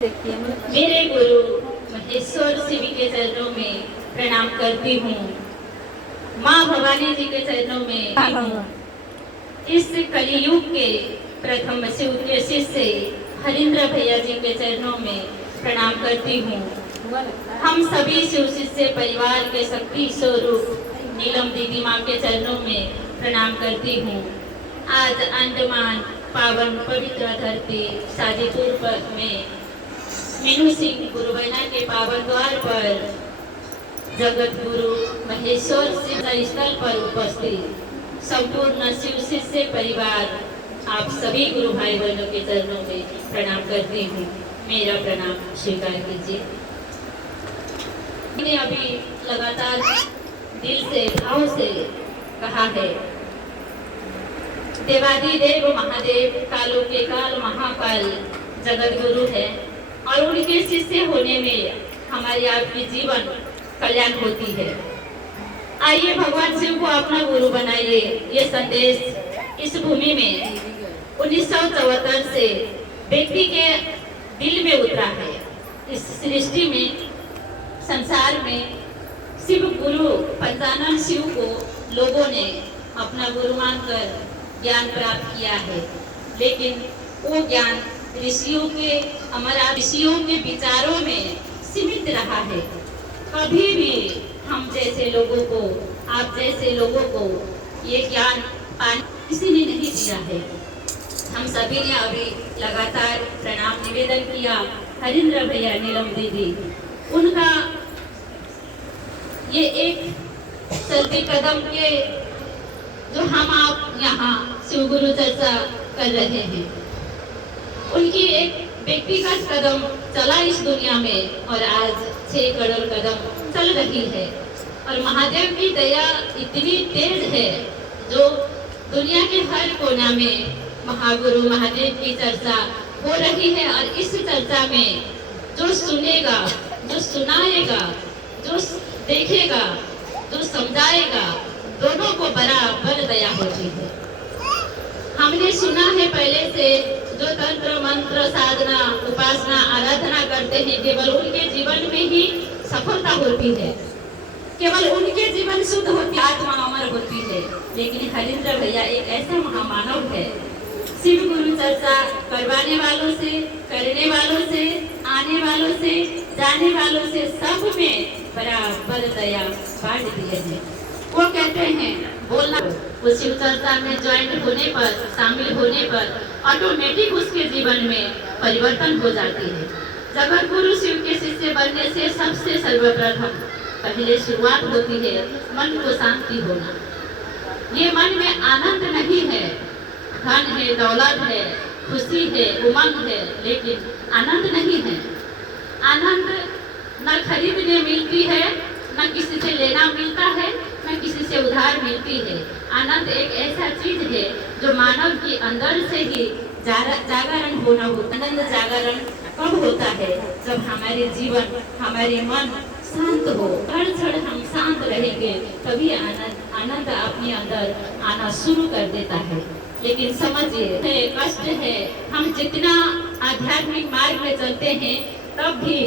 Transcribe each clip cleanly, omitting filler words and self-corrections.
मेरे गुरु महेश्वर शिव के चरणों में प्रणाम करती हूँ। माँ भवानी जी के चरणों में हूँ। इस कलियुग के प्रथम शिव के शिष्य हरिंद्र भैया जी के चरणों में प्रणाम करती हूँ। हम सभी शिव शिष्य परिवार के शक्ति स्वरूप नीलम दीदी माँ के चरणों में प्रणाम करती हूँ। आज अंडमान पावन पवित्र धरती शादीपुर में मीनू सिंह गुरुबैना के पावन द्वार पर जगत गुरु महेश्वर शिव स्थल पर उपस्थित संपूर्ण शिव शिष्य परिवार आप सभी गुरु भाई बहनों के चरणों में प्रणाम करती हूँ। मेरा प्रणाम स्वीकार कीजिए। मैंने अभी लगातार दिल से भाव से कहा है, देवादिदेव महादेव कालों के काल महाकाल जगत गुरु है और उनके शिष्य होने में हमारी आपकी जीवन कल्याण होती है। आइए भगवान शिव को अपना गुरु बनाइए। ये संदेश इस भूमि में 1974 से व्यक्ति के दिल में उतरा है। इस सृष्टि में संसार में शिव गुरु पंचानन शिव को लोगों ने अपना गुरु मानकर ज्ञान प्राप्त किया है, लेकिन वो ज्ञान ऋषियों के हमारा ऋषियों के विचारों में सीमित रहा है। कभी भी हम जैसे लोगों को, आप जैसे लोगों को ये ज्ञान पाने किसी ने नहीं दिया है। हम सभी ने अभी लगातार प्रणाम निवेदन किया। हरिंद्र भैया, नीलम दीदी, उनका ये एक चलते कदम के जो हम आप यहाँ शिव गुरु चर्चा कर रहे हैं, उनकी एक व्यक्तिगत कदम चला इस दुनिया में और आज 6 करोड़ कदम चल रही है। और महादेव की दया इतनी तेज है जो दुनिया के हर कोना में महागुरु महादेव की चर्चा हो रही है। और इस चर्चा में जो सुनेगा, जो सुनाएगा, जो देखेगा, जो समझाएगा, दोनों को बराबर दया होती है। हमने सुना है पहले से जो तंत्र मंत्र साधना उपासना आराधना करते हैं, केवल उनके जीवन में ही सफलता होती है, केवल उनके जीवन शुद्ध होती, आत्मा अमर होती है। लेकिन हरिंद्र भैया एक ऐसा महामानव है, शिव गुरु चर्चा करवाने वालों से, करने वालों से, आने वालों से, जाने वालों से सब में बराबर दया बांट दिए हैं। वो कहते हैं बोलना, वो शिव चर्चा में ज्वाइंट होने पर, शामिल होने पर ऑटोमेटिक उसके जीवन में परिवर्तन हो जाती है। जगत गुरु शिव के शिष्य बनने से सबसे सर्वप्रथम पहले शुरुआत होती है मन को शांति होना। ये मन में आनंद नहीं है, धन है, दौलत है, खुशी है, उमंग है, लेकिन आनंद नहीं है। आनंद न खरीदने मिलती है, न किसी से लेना मिलता है, न किसी से उधार मिलती है। आनंद एक ऐसा चीज है जो मानव के अंदर से ही जागरण होना होता है। आनंद जागरण कब होता है? जब हमारे जीवन, हमारे मन शांत हो, हर क्षण हम शांत रहेंगे, तभी आनंद अपने अंदर आना शुरू कर देता है। लेकिन समझिए, कष्ट है, हम जितना आध्यात्मिक मार्ग में चलते हैं तब भी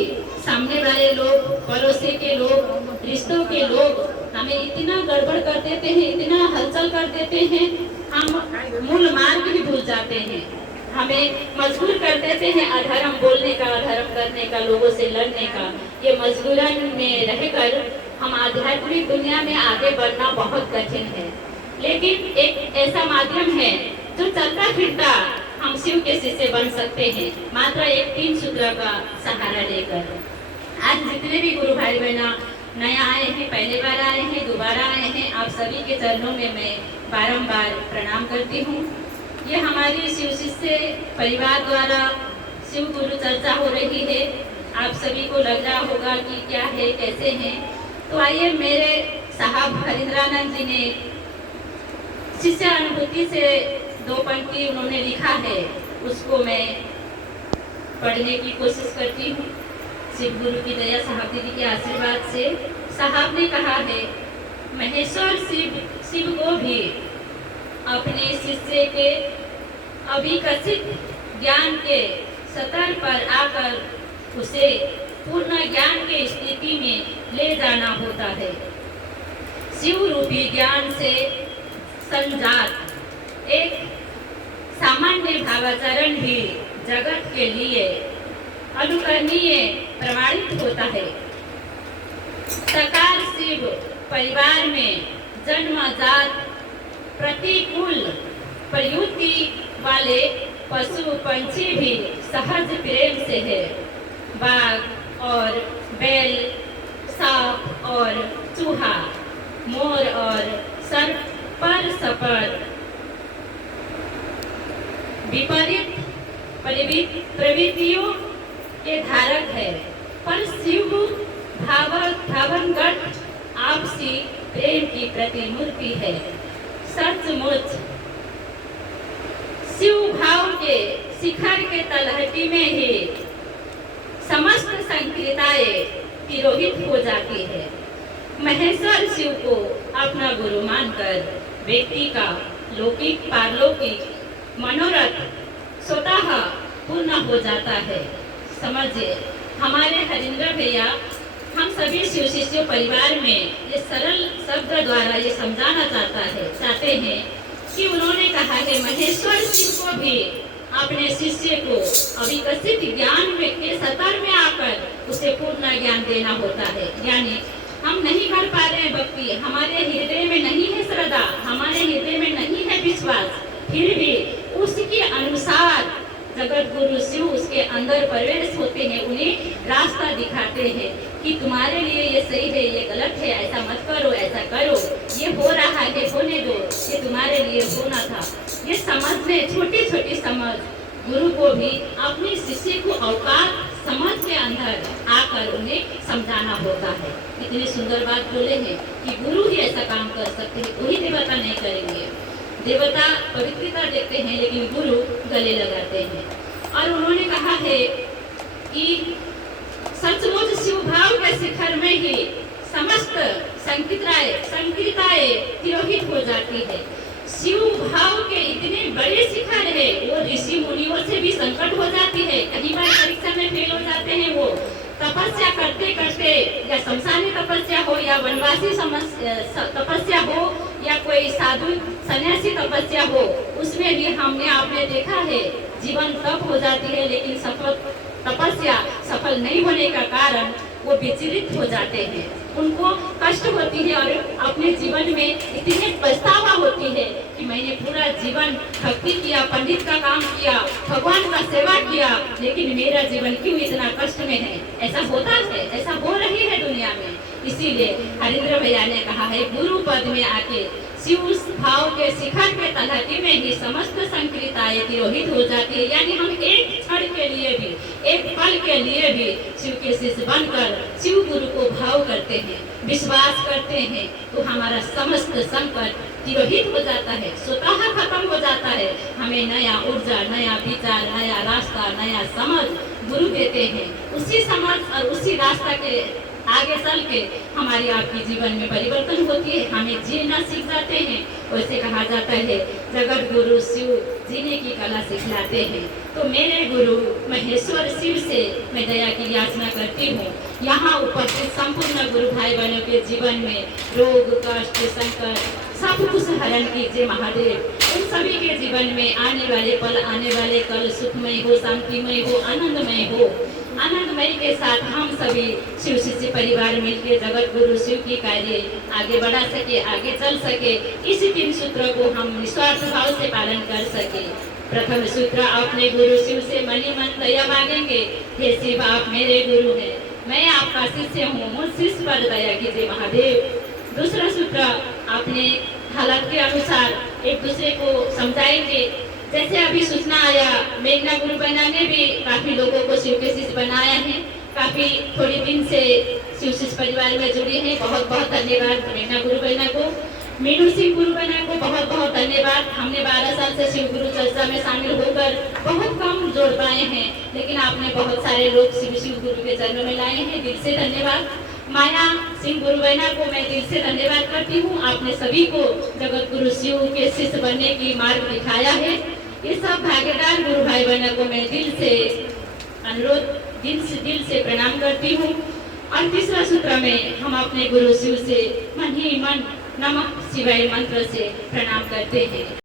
सामने वाले लोग, पड़ोसी के लोग, रिश्तों के लोग हमें इतना गड़बड़ कर देते हैं, इतना हलचल कर देते हैं, हम मूल मार्ग भी भूल जाते हैं। हमें मजबूर कर देते हैं अधर्म बोलने का, अधर्म करने का, लोगों से लड़ने का। ये मजबूरन में रहकर हम आध्यात्मिक दुनिया में आगे बढ़ना बहुत कठिन है। लेकिन एक ऐसा माध्यम है जो चलता फिरता हम शिव के शिष्य बन सकते हैं, मात्र एक 3 सूत्र का सहारा लेकर। आज जितने भी गुरु भाई बहना नया आए हैं, पहली बार आए हैं, दोबारा आए हैं, आप सभी के चरणों में मैं बारंबार प्रणाम करती हूँ। ये हमारी शिव शिष्य परिवार द्वारा शिव गुरु चर्चा हो रही है। आप सभी को लग रहा होगा कि क्या है, कैसे हैं। तो आइए, मेरे साहब हरिंद्रानंद जी ने शिष्य अनुभूति से 2 पंक्ति उन्होंने लिखा है, उसको मैं पढ़ने की कोशिश करती हूँ। शिव गुरु की दया, साहब दीदी के आशीर्वाद से। साहब ने कहा है, महेश्वर शिव को भी अपने शिष्य के अविकसित ज्ञान के स्तर पर आकर उसे पूर्ण ज्ञान की स्थिति में ले जाना होता है। शिव रूपी ज्ञान से संजात एक सामान्य भावाचरण भी जगत के लिए अनुकरणीय प्रमाणित होता है। साकार शिव परिवार में जन्मजात प्रतिकूल प्रयुक्ति वाले पशु पंछी भी सहज प्रेम से है। बाघ और बैल, सांप और चूहा, मोर और सर्पर सपर विपरीत प्रवृत्तियों के धारक है, पर शिव भावनगत आपसी प्रेम की प्रतिमूर्ति है। सचमुच शिव भाव के शिखर के तलहटी में ही समस्त संकीर्ताएं तिरोहित हो जाती है। महेश्वर शिव को अपना गुरु मानकर व्यक्ति का लौकिक पारलौकिक मनोरथ स्वतः पूर्ण हो जाता है। समझिए, हमारे हरिंद्र भैया हम सभी शिव शिष्य परिवार में ये सरल शब्द द्वारा ये समझाना चाहते हैं कि उन्होंने कहा है महेश्वर शिव को भी अपने शिष्य को अविकसित ज्ञान में के सतर में आकर उसे पूर्ण ज्ञान देना होता है। यानी हम नहीं कर पा रहे हैं भक्ति, हमारे हृदय में नहीं है श्रद्धा, हमारे हृदय में नहीं है विश्वास, फिर भी उसके अनुसार जगत गुरु शिव उसके अंदर प्रवेश होते हैं, उन्हें रास्ता दिखाते हैं कि तुम्हारे लिए ये सही है, ये गलत है, ऐसा मत करो, ऐसा करो, ये हो रहा है, होने दो, ये तुम्हारे लिए होना था। ये समझने, छोटी छोटी समझ गुरु को भी अपने शिष्य को अवकाश समझ के अंदर आकर उन्हें समझाना होता है। इतनी सुंदर बात बोले हैं कि गुरु ही ऐसा काम कर सकते हैं, कोई देवता नहीं करेंगे। देवता पवित्रता देते हैं लेकिन गुरु गले लगाते हैं। और उन्होंने कहा है कि सचमुच शिव भाव के शिखर में ही समस्त संकीर्ताएं तिरोहित हो जाती है। शिव भाव के इतने बड़े शिखर है, वो ऋषि मुनियों से भी संकट हो जाती है। कई बार परीक्षा में फेल हो जाते हैं। वो तपस्या करते करते, या शमशानी तपस्या हो या वनवासी तपस्या हो या कोई साधु सन्यासी तपस्या हो, उसमें भी आपने देखा है जीवन तप हो जाती है, लेकिन तपस्या सफल नहीं होने का कारण वो विचलित हो जाते हैं, उनको कष्ट होती है और अपने जीवन में इतनी पछतावा होती है कि मैंने पूरा जीवन भक्ति किया, पंडित का काम किया, भगवान का सेवा किया, लेकिन मेरा जीवन क्यों इतना कष्ट में है। ऐसा होता है, ऐसा हो रही है दुनिया में। इसीलिए हरिंद्र भैया ने कहा है गुरु पद में आके शिव भाव के शिखर के तलहटी में ही समस्त संकीर्ताएं तिरोहित हो जाती है। यानी हम एक क्षण के लिए भी, एक पल के लिए भी शिव के शिष्य बनकर शिव गुरु को भाव करते हैं, विश्वास करते हैं, तो हमारा समस्त संकट तिरोहित हो जाता है, स्वतः खत्म हो जाता है। हमें नया ऊर्जा, नया विचार, नया रास्ता, नया समझ गुरु देते हैं। उसी समझ और उसी रास्ता के आगे चल के हमारी आपकी जीवन में परिवर्तन होती है, हमें जीना सीख जाते हैं। वैसे कहा जाता है जगत गुरु शिव जीने की कला सिखलाते हैं। तो मेरे गुरु महेश्वर शिव से मैं दया की याचना करती हूँ, यहाँ उपस्थित संपूर्ण गुरु भाई बहनों के जीवन में रोग, कष्ट, संकट सब कुछ हरण कीजिए महादेव। उन सभी के जीवन में आने वाले पल, आने वाले कल सुखमय हो, शांतिमय हो, आनंदमय हो। आनंदमय के साथ हम सभी शिव शिष्य परिवार मिलकर जगत गुरु शिव की कार्य आगे बढ़ा सके, आगे चल सके। इस 3 सूत्रों को हम निस्वार्थ भाव से पालन कर सके। प्रथम सूत्र, अपने गुरु शिव से मनी मन दया मांगेंगे। हे शिव, आप मेरे गुरु हैं, मैं आपका शिष्य हूँ, मुझ शिष्य पर दया कीजिए महादेव। दूसरा सूत्र, अपने हालत के अनुसार एक दूसरे को समझाएंगे। जैसे अभी सूचना आया, मेघना गुरु बहना ने भी काफी लोगों को शिव के शिष्य बनाया है, काफी थोड़ी दिन से शिव शिष्य परिवार में जुड़ी है। बहुत बहुत धन्यवाद मेघना गुरु बहना को। मीनू सिंह गुरु बहना को बहुत बहुत धन्यवाद। हमने 12 साल से शिव गुरु चर्चा में शामिल होकर बहुत कम जोड़ पाए हैं, लेकिन आपने बहुत सारे लोग शिव गुरु के जन्म में लाए हैं, दिल से धन्यवाद। माया सिंह गुरु बहना को मैं दिल से धन्यवाद करती हूँ, आपने सभी को जगत गुरु शिव के शिष्य बनने की मार्ग दिखाया है। ये सब भागीदार गुरु भाई बहनों को मैं दिल से अनुरोध दिल से प्रणाम करती हूँ। और तीसरा सूत्र में हम अपने गुरु शिव से मन ही मन नमः शिवाय मंत्र से प्रणाम करते हैं।